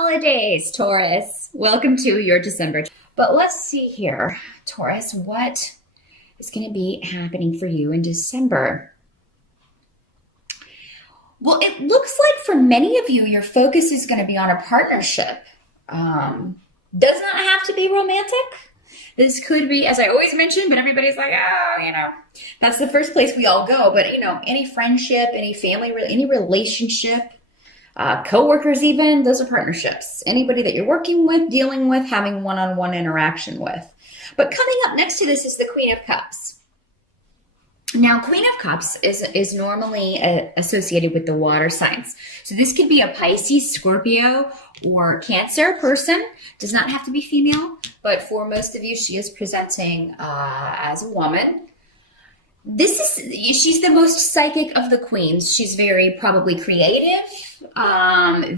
holidays, Taurus. Welcome to your December. But let's see here, Taurus, what is going to be happening for you in December? Well, it looks like for many of you, your focus is going to be on a partnership. Does not have to be romantic. This could be, as I always mention, but everybody's like, that's the first place we all go. But, any friendship, any family, any relationship, coworkers even, those are partnerships. Anybody that you're working with, dealing with, having one-on-one interaction with. But coming up next to this is the Queen of Cups. Now, Queen of Cups is normally associated with the water signs. So this could be a Pisces, Scorpio, or Cancer person. Does not have to be female, but for most of you, she is presenting as a woman. She's the most psychic of the queens. She's very probably creative,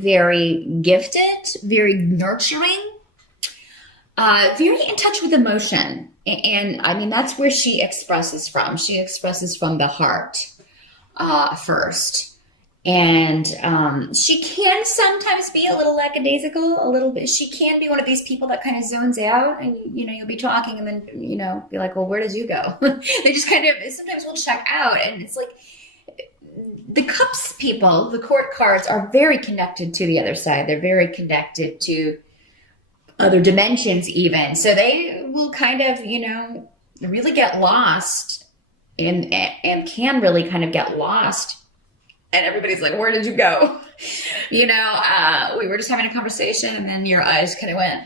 very gifted, very nurturing, very in touch with emotion. And I mean, that's where she expresses from. She expresses from the heart first. And she can sometimes be a little lackadaisical, a little bit. She can be one of these people that kind of zones out and, you'll be talking and then, be like, well, where did you go? They just kind of sometimes will check out. And it's like the cups people, the court cards are very connected to the other side. They're very connected to other dimensions even. So they will kind of, really get lost and can really kind of get lost. And everybody's like, where did you go? We were just having a conversation and then your eyes kind of went,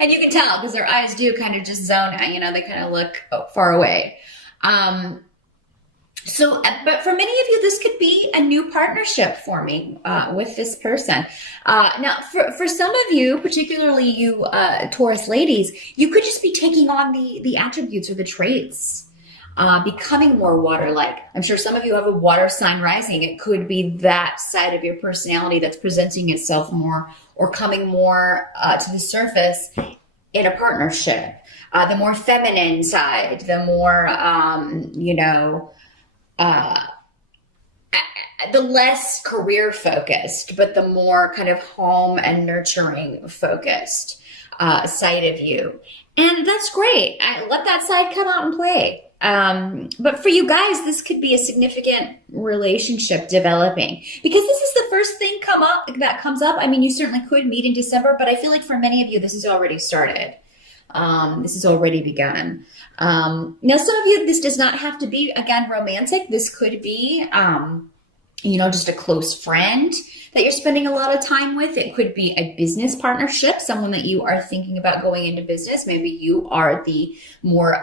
and you can tell because their eyes do kind of just zone out, they kind of look far away. But for many of you, this could be a new partnership forming with this person. Now, for some of you, particularly you Taurus ladies, you could just be taking on the attributes or the traits, becoming more water-like. I'm sure some of you have a water sign rising. It could be that side of your personality that's presenting itself more or coming more to the surface in a partnership. The more feminine side, the more, the less career focused, but the more kind of home and nurturing focused side of you. And that's great. Let that side come out and play. But for you guys, this could be a significant relationship developing because this is the first thing that comes up. I mean, you certainly could meet in December, but I feel like for many of you, this has already started. This has already begun. Now, some of you, this does not have to be, again, romantic. This could be, just a close friend that you're spending a lot of time with. It could be a business partnership, someone that you are thinking about going into business. Maybe you are the more,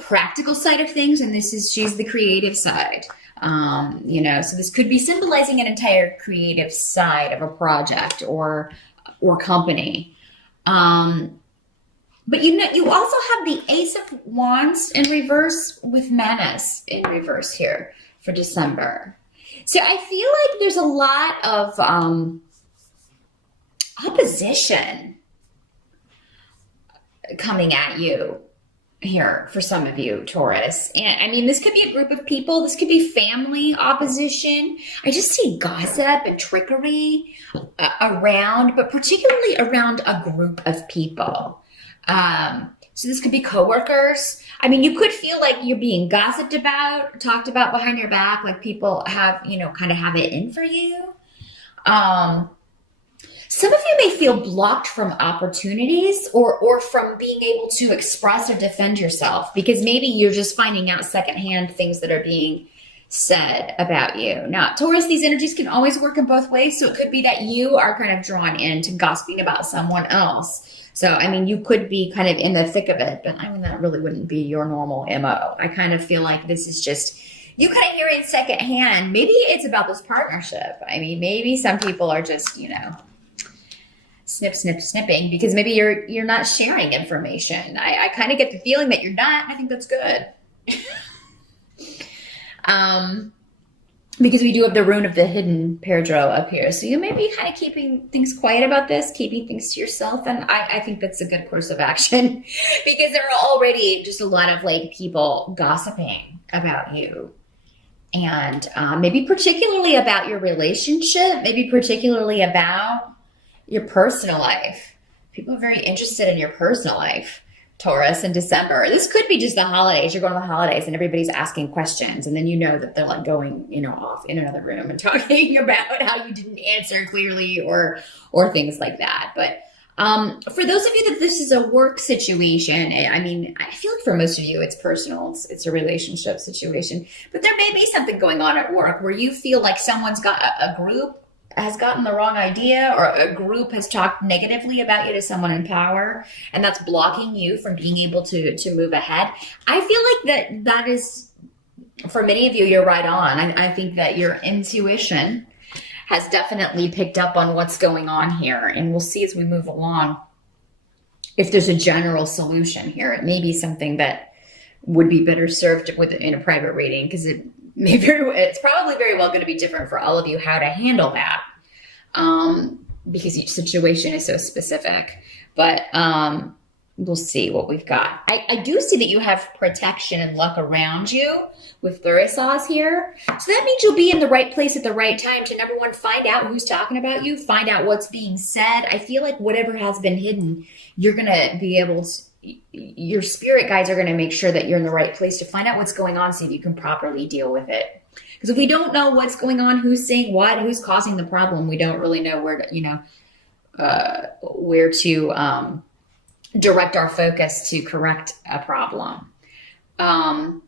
practical side of things, and she's the creative side. So this could be symbolizing an entire creative side of a project or company. But you also have the Ace of Wands in reverse with Menace in reverse here for December. So I feel like there's a lot of opposition coming at you here for some of you, Taurus. And I mean, this could be a group of people. This could be family opposition. I just see gossip and trickery around, but particularly around a group of people. So this could be coworkers. I mean, you could feel like you're being gossiped about, talked about behind your back, like people have, kind of have it in for you. Some of you may feel blocked from opportunities or from being able to express or defend yourself because maybe you're just finding out secondhand things that are being said about you. Now, Taurus, these energies can always work in both ways. So it could be that you are kind of drawn into gossiping about someone else. So, I mean, you could be kind of in the thick of it, but I mean, that really wouldn't be your normal MO. I kind of feel like this is just, you kind of hear it secondhand. Maybe it's about this partnership. I mean, maybe some people are just, snipping because maybe you're not sharing information. I kind of get the feeling that you're not. I think that's good. Because we do have the rune of the hidden Pedro up here. So you may be kind of keeping things quiet about this, keeping things to yourself. And I think that's a good course of action because there are already just a lot of people gossiping about you. and maybe particularly about your relationship, maybe particularly about your personal life. People are very interested in your personal life, Taurus, in December. This could be just the holidays. You're going to the holidays and everybody's asking questions, and then you know that they're like going, off in another room and talking about how you didn't answer clearly or things like that. But for those of you that this is a work situation, I mean, I feel like for most of you, it's personal. It's a relationship situation, but there may be something going on at work where you feel like someone's got a group has gotten the wrong idea, or a group has talked negatively about you to someone in power, and that's blocking you from being able to move ahead. I feel like that is, for many of you, you're right on. I think that your intuition has definitely picked up on what's going on here, and we'll see as we move along if there's a general solution here. It may be something that would be better served in a private reading, because it's probably very well going to be different for all of you how to handle that, because each situation is so specific. But we'll see what we've got. I do see that you have protection and luck around you with Taurus here. So that means you'll be in the right place at the right time to, number one, find out who's talking about you, find out what's being said. I feel like whatever has been hidden, you're going to be able to, your spirit guides are going to make sure that you're in the right place to find out what's going on, so you can properly deal with it. Because if we don't know what's going on, who's saying what, who's causing the problem, we don't really know where to, direct our focus to correct a problem. Now,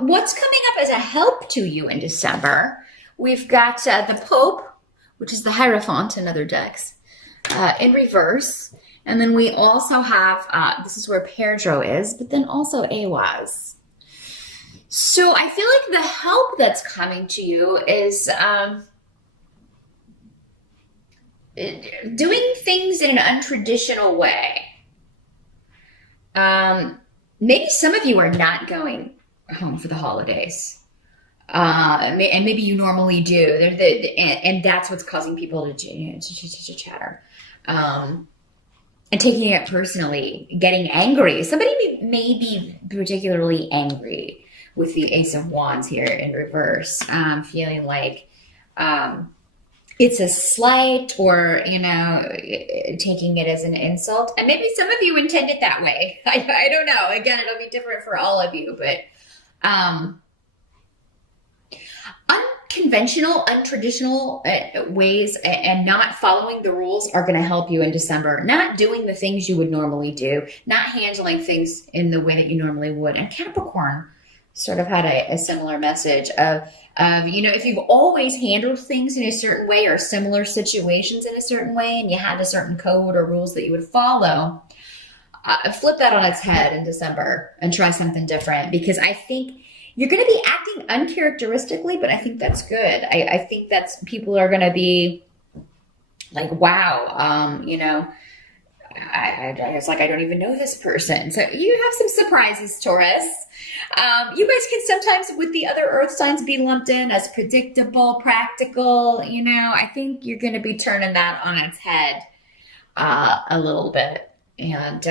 what's coming up as a help to you in December? We've got the Pope, which is the Hierophant in other decks, in reverse. And then we also have, this is where Pedro is, but then also Awaz. So I feel like the help that's coming to you is doing things in an untraditional way. Maybe some of you are not going home for the holidays. And maybe you normally do. And that's what's causing people to chatter. And taking it personally, getting angry. Somebody may be particularly angry with the Ace of Wands here in reverse, feeling like it's a slight, or, taking it as an insult. And maybe some of you intend it that way. I don't know. Again, it'll be different for all of you, but unconventional, untraditional ways and not following the rules are going to help you in December. Not doing the things you would normally do, not handling things in the way that you normally would. And Capricorn sort of had a similar message of, if you've always handled things in a certain way, or similar situations in a certain way, and you had a certain code or rules that you would follow, flip that on its head in December and try something different, because I think you're going to be acting uncharacteristically, but I think that's good. I think that's, people are going to be like, wow, it's like, I don't even know this person. So you have some surprises, Taurus. You guys can sometimes, with the other earth signs, be lumped in as predictable, practical. I think you're going to be turning that on its head a little bit. And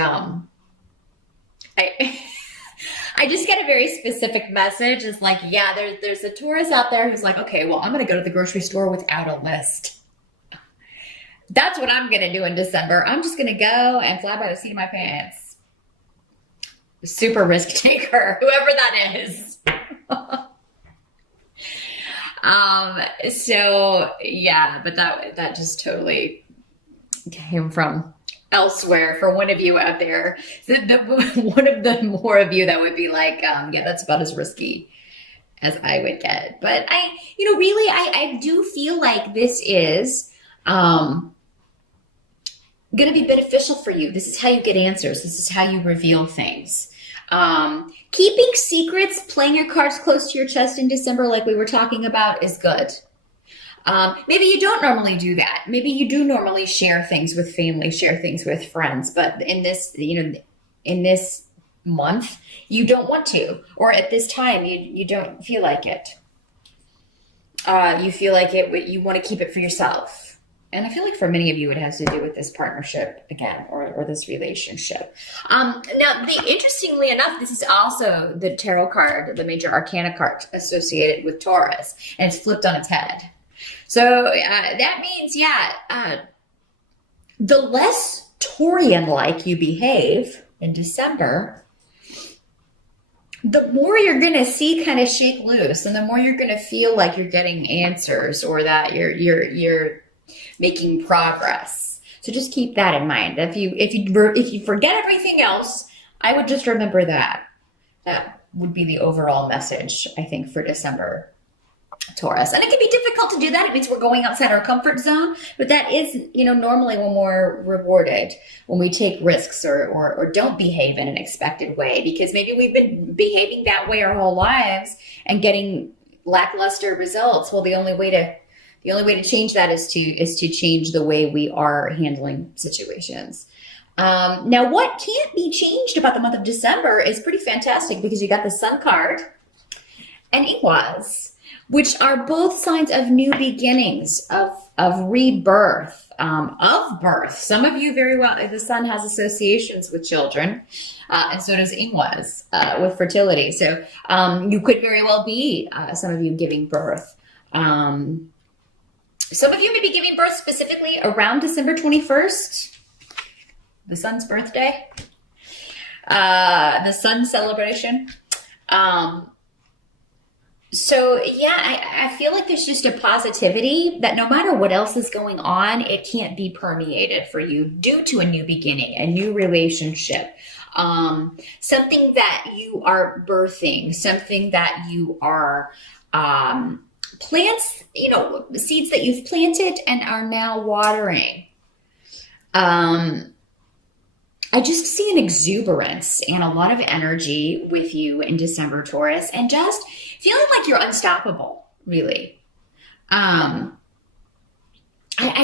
I just get a very specific message. It's like, yeah, there's a Taurus out there who's like, okay, well, I'm going to go to the grocery store without a list. That's what I'm going to do in December. I'm just going to go and fly by the seat of my pants. Super risk taker, whoever that is. So yeah, but that just totally came from elsewhere for one of you out there. One of the more of you that would be like, yeah, that's about as risky as I would get. But I do feel like this is going to be beneficial for you. This is how you get answers. This is how you reveal things. Keeping secrets, playing your cards close to your chest in December, like we were talking about, is good. Maybe you don't normally do that. Maybe you do normally share things with family, share things with friends, but in this, in this month, you don't want to, or at this time, you don't feel like it. You feel like you want to keep it for yourself. And I feel like for many of you, it has to do with this partnership again, or this relationship. Now, interestingly enough, this is also the tarot card, the major arcana card associated with Taurus, and it's flipped on its head. So that means, the less Taurian-like you behave in December, the more you're going to see kind of shake loose, and the more you're going to feel like you're getting answers, or that you're making progress. So just keep that in mind. If you forget everything else, I would just remember that. That would be the overall message, I think, for December, Taurus. And it can be difficult to do that. It means we're going outside our comfort zone, but that is, normally when we're rewarded, when we take risks or don't behave in an expected way, because maybe we've been behaving that way our whole lives and getting lackluster results. Well, the only way to change that is to change the way we are handling situations. Now, what can't be changed about the month of December is pretty fantastic, because you got the Sun card and Iwas, which are both signs of new beginnings, of rebirth, of birth. Some of you very well, the Sun has associations with children, and so does Iwas with fertility. So you could very well be, some of you, giving birth. Some of you may be giving birth specifically around December 21st, the Sun's birthday, the Sun celebration. So yeah, I feel like there's just a positivity that no matter what else is going on, it can't be permeated for you due to a new beginning, a new relationship, something that you are birthing, something that you are, plants, seeds that you've planted and are now watering. I just see an exuberance and a lot of energy with you in December, Taurus, and just feeling like you're unstoppable, really. I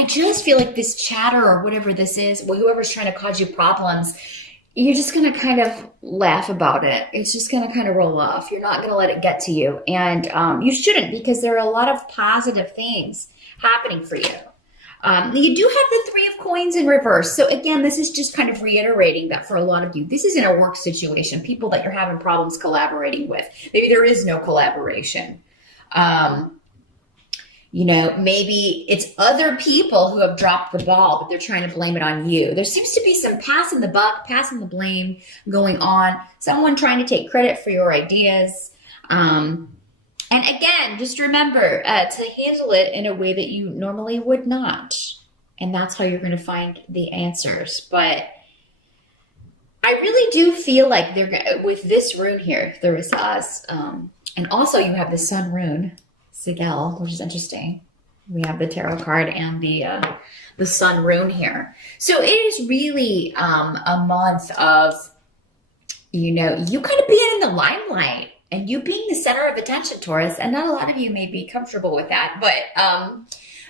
just feel like this chatter or whatever this is, whoever's trying to cause you problems, you're just going to kind of laugh about it. It's just going to kind of roll off. You're not going to let it get to you. And you shouldn't, because there are a lot of positive things happening for you. You do have the Three of Coins in reverse. So again, this is just kind of reiterating that for a lot of you, this isn't a work situation, people that you're having problems collaborating with. Maybe there is no collaboration. Maybe it's other people who have dropped the ball, but they're trying to blame it on you. There seems to be some passing the buck, passing the blame going on. Someone trying to take credit for your ideas. And again, just remember to handle it in a way that you normally would not. And that's how you're going to find the answers. But I really do feel like with this rune here, there is us. And also you have the Sun rune, Sigel, which is interesting. We have the tarot card and the Sun rune here. So it is really a month of, you kind of being in the limelight. And you being the center of attention, Taurus, and not a lot of you may be comfortable with that, but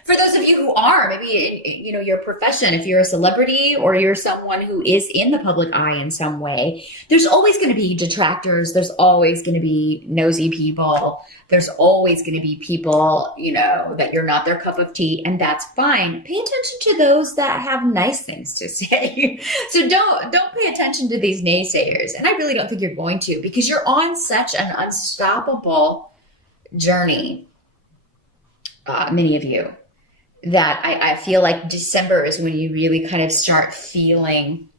for those of you who are, maybe, your profession, if you're a celebrity or you're someone who is in the public eye in some way, there's always going to be detractors. There's always going to be nosy people. There's always going to be people, that you're not their cup of tea, and that's fine. Pay attention to those that have nice things to say. So don't pay attention to these naysayers. And I really don't think you're going to, because you're on such an unstoppable journey, many of you, that I feel like December is when you really kind of start feeling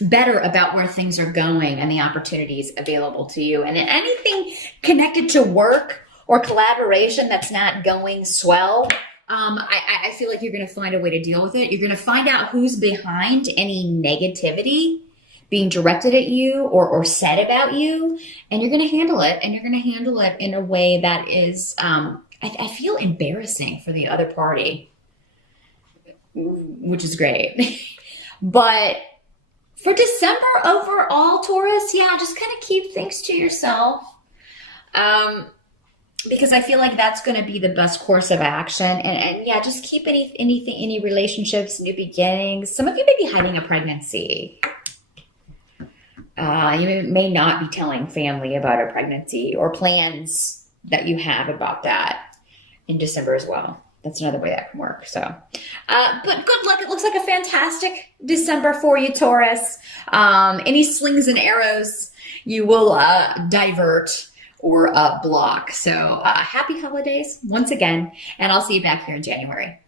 better about where things are going and the opportunities available to you. And anything connected to work or collaboration that's not going swell, I feel like you're going to find a way to deal with it. You're going to find out who's behind any negativity being directed at you or said about you, and you're going to handle it. And you're going to handle it in a way that is, I feel, embarrassing for the other party, which is great. But for December overall, Taurus, just kind of keep things to yourself. Because I feel like that's going to be the best course of action. And just keep any relationships, new beginnings. Some of you may be hiding a pregnancy. You may not be telling family about a pregnancy or plans that you have about that in December as well. That's another way that can work. So, but good luck. It looks like a fantastic December for you, Taurus. Any slings and arrows you will divert or block. So happy holidays once again, and I'll see you back here in January.